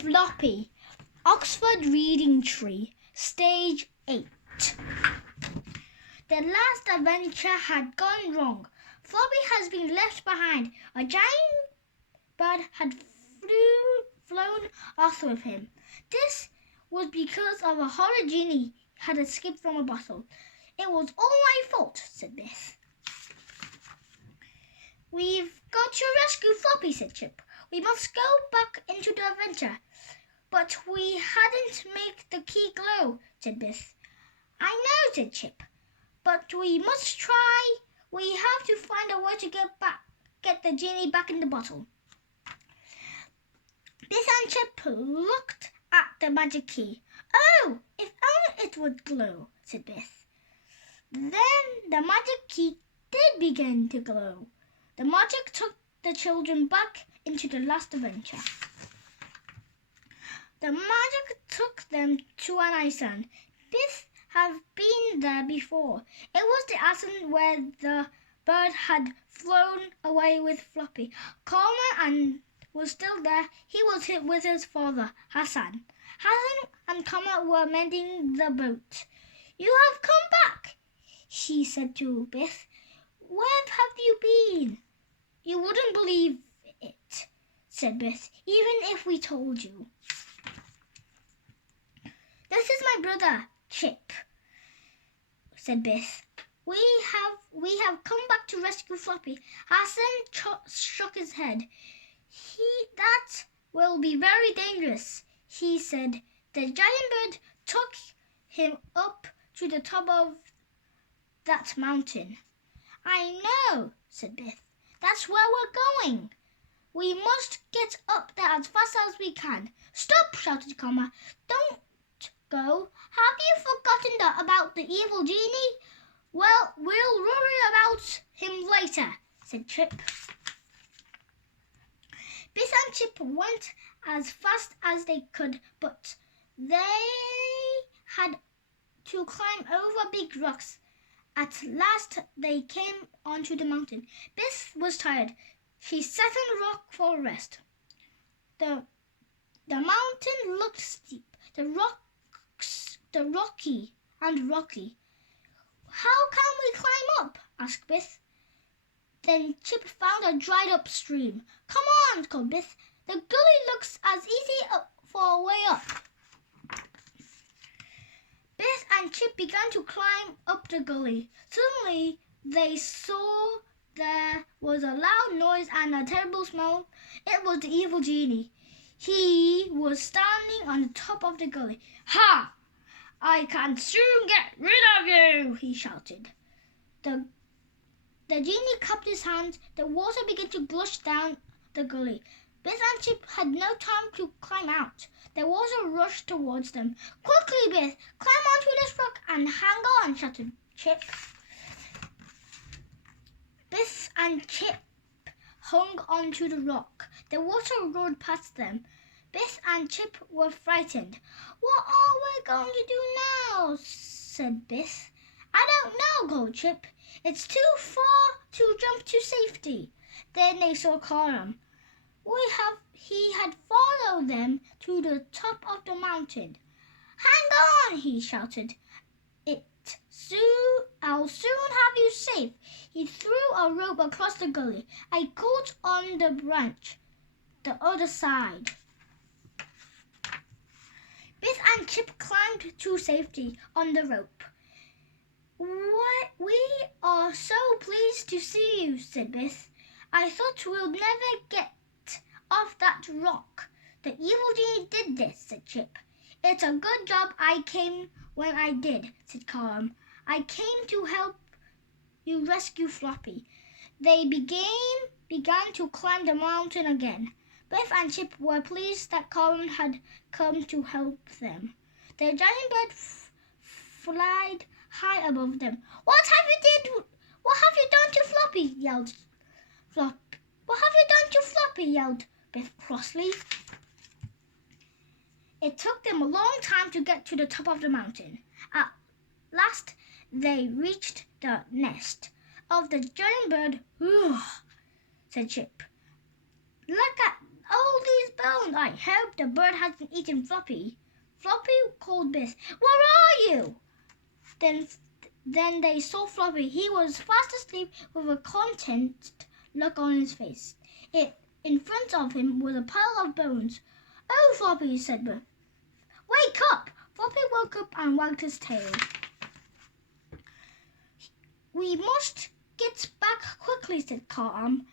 Floppy, Oxford Reading Tree, Stage 8. The last adventure had gone wrong. Floppy has been left behind. A giant bird had flown off with him. This was because of a horrid genie had escaped from a bottle. It was all my fault, said Beth. We've got to rescue Floppy, said Chip. We must go back into the adventure. But we hadn't made the key glow, said Beth. I know, said Chip. But we must try. We have to find a way to get the genie back in the bottle. Beth and Chip looked at the magic key. Oh, if only it would glow, said Beth. Then the magic key did begin to glow. The magic took the children back into the last adventure. The magic took them to an island. Beth had been there before. It was the island where the bird had flown away with Floppy. Carmen was still there. He was with his father, Hassan. Hassan and Carmen were mending the boat. You have come back, she said to Beth. Where have you been? You wouldn't believe it, said Beth, even if we told you. This is my brother, Chip, said Beth. We have come back to rescue Floppy. Hassan shook his head. That will be very dangerous, he said. The giant bird took him up to the top of that mountain. I know, said Beth. That's where we're going. We must get up there as fast as we can. Stop, shouted Karma. Don't go. Have you forgotten about the evil genie? Well, we'll worry about him later, said Chip. Beth and Chip went as fast as they could, but they had to climb over big rocks. At last they came onto the mountain. Beth was tired. She sat on a rock for a rest. The mountain looked steep, the rocky. How can we climb up? Asked Beth. Then Chip found a dried up stream. Come on, called Beth. The gully looks as easy for a way up. Beth and Chip began to climb up the gully. Suddenly they saw there was a loud noise and a terrible smell. It was the evil genie. He was standing on the top of the gully. Ha! I can soon get rid of you, he shouted. The genie clapped his hands. The water began to gush down the gully. Beth and Chip had no time to climb out. The water rushed towards them. Quickly, Beth, climb onto this rock and hang on, shouted Chip. Beth and Chip hung onto the rock. The water roared past them. Beth and Chip were frightened. What are we going to do now? Said Beth. I don't know, called Chip. It's too far to jump to safety. Then they saw Colum. He had followed them to the top of the mountain. Hang on, he shouted. I'll soon have you safe. He threw a rope across the gully. I caught on the branch, the other side. Beth and Chip climbed to safety on the rope. We are so pleased to see you, said Beth. I thought we'd never get off that rock. The evil genie did this, said Chip. It's a good job I came when I did, said Colum. I came to help you rescue Floppy. They began to climb the mountain again. Beth and Chip were pleased that Colum had come to help them. The giant bird flied high above them. What have you done to Floppy? Yelled Flop. What have you done to Floppy? Yelled Beth crossly. It took them a long time to get to the top of the mountain. At last they reached the nest of the giant bird. Said Chip. Look at all these bones. I hope the bird hasn't eaten Floppy. Floppy called Biff. Where are you? Then they saw Floppy. He was fast asleep with a content look on his face. In front of him was a pile of bones. Oh, Floppy, said Biff. Wake up! Floppy woke up and wagged his tail. We must get back quickly, said Carm.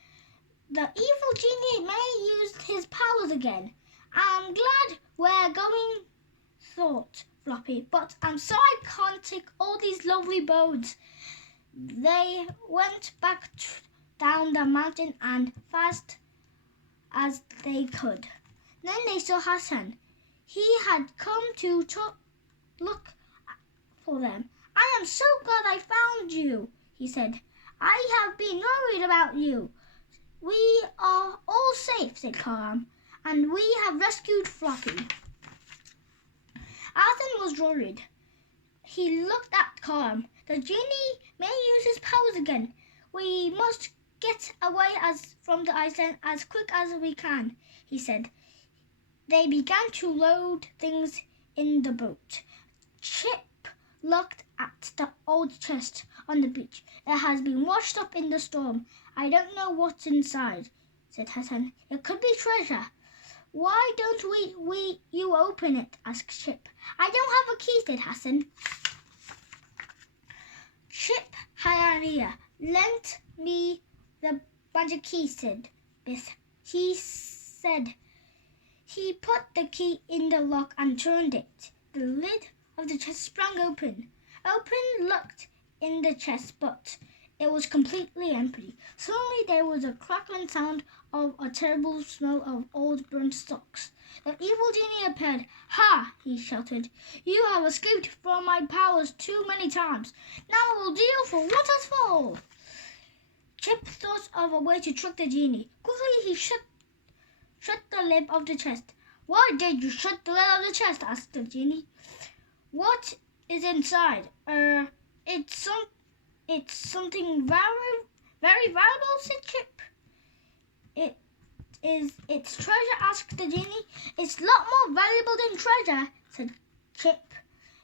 The evil genie may use his powers again. I'm glad we're going, thought Floppy, but I'm sorry I can't take all these lovely bones. They went back down the mountain as fast as they could. Then they saw Hassan. He had come to look for them. I am so glad I found you, he said. I have been worried about you. We are all safe, said Karam, and we have rescued Floppy. Hassan was worried. He looked at Karam. The genie may use his powers again. We must get away from the island as quick as we can, he said. They began to load things in the boat. Chip looked at the old chest on the beach. It has been washed up in the storm. I don't know what's inside, said Hassan. It could be treasure. Why don't you open it? Asked Chip. I don't have a key, said Hassan. Chip had an idea. Lend me the magic key, said Biff. He put the key in the lock and turned it. The lid of the chest sprang open. Open looked in the chest, but it was completely empty. Suddenly there was a crackling sound of a terrible smell of old burnt socks. The evil genie appeared. Ha! He shouted. You have escaped from my powers too many times. Now I will deal for what has fallen. Chip thought of a way to trick the genie. Quickly he shut the lid of the chest. Why did you shut the lid of the chest? Asked the genie. What is inside? It's something very, very valuable, said Chip. It's treasure, asked the genie. It's a lot more valuable than treasure, said Chip.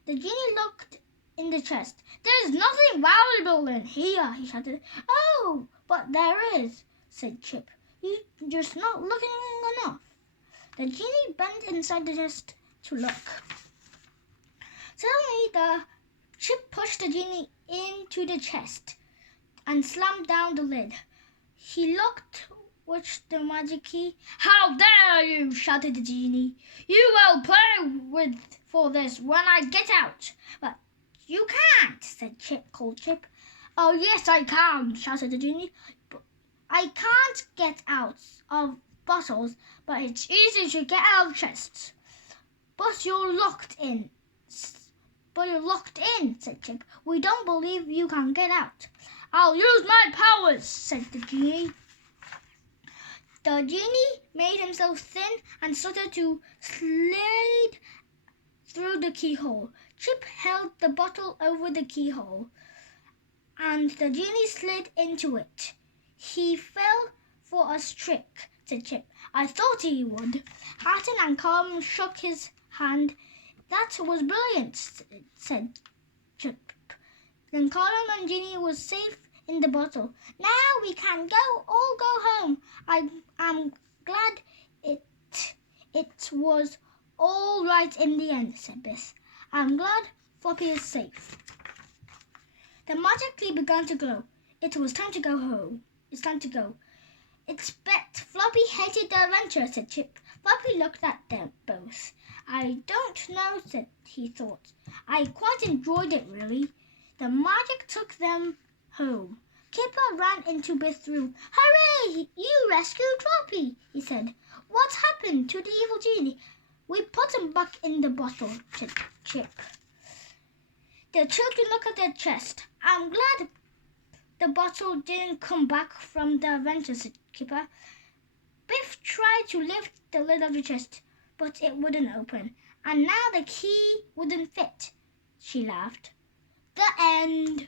The genie looked in the chest. There's nothing valuable in here, he shouted. Oh, but there is, said Chip. You're just not looking enough. The genie bent inside the chest to look. Suddenly, Chip pushed the genie into the chest and slammed down the lid. He looked with the magic key. How dare you, shouted the genie. You will pay for this when I get out. But you can't, said called Chip. Oh, yes, I can, shouted the genie. I can't get out of bottles, but it's easy to get out of chests. But you're locked in, said Chip. We don't believe you can get out. I'll use my powers, said the genie. The genie made himself thin and started to slide through the keyhole. Chip held the bottle over the keyhole, and the genie slid into it. He fell for a trick, said Chip. I thought he would. Hatton and Carm shook his hand. That was brilliant, said Chip. Then Carm and Ginny was safe in the bottle. Now we can all go home. I'm glad it was all right in the end, said Biff. I'm glad Floppy is safe. The magic key began to glow. It was time to go home. It's time to go. It's bet Floppy hated the adventure, said Chip. Floppy looked at them both. I don't know, he thought. I quite enjoyed it, really. The magic took them home. Kipper ran into Biff's room. Hooray! You rescued Floppy, he said. What's happened to the evil genie? We put him back in the bottle, said Chip. The children looked at their chest. I'm glad the bottle didn't come back from the adventure, said Kipper. Biff tried to lift the lid of the chest, but it wouldn't open. And now the key wouldn't fit. She laughed. The end.